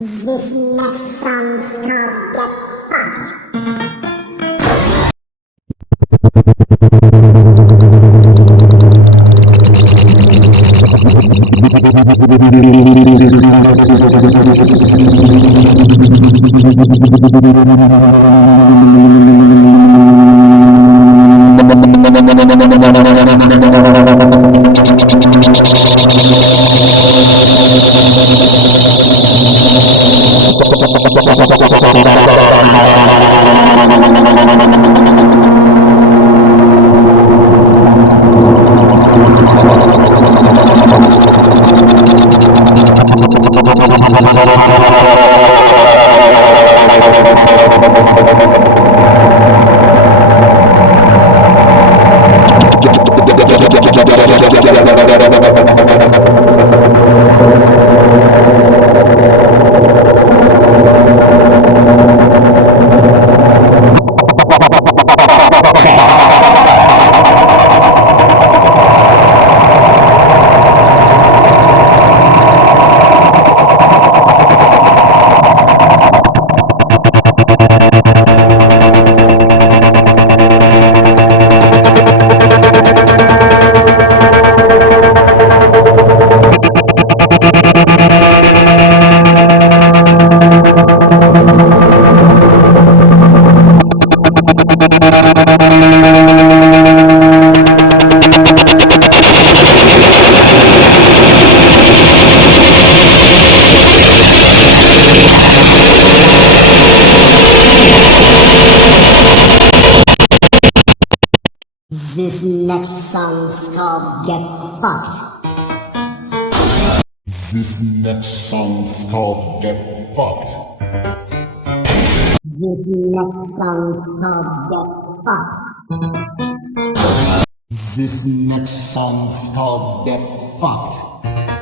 This next song's called Get Fucked. This next song's called Get Fucked. This next song's called Get Fucked. This next song's called Get Fucked. This next song's called Get Fucked.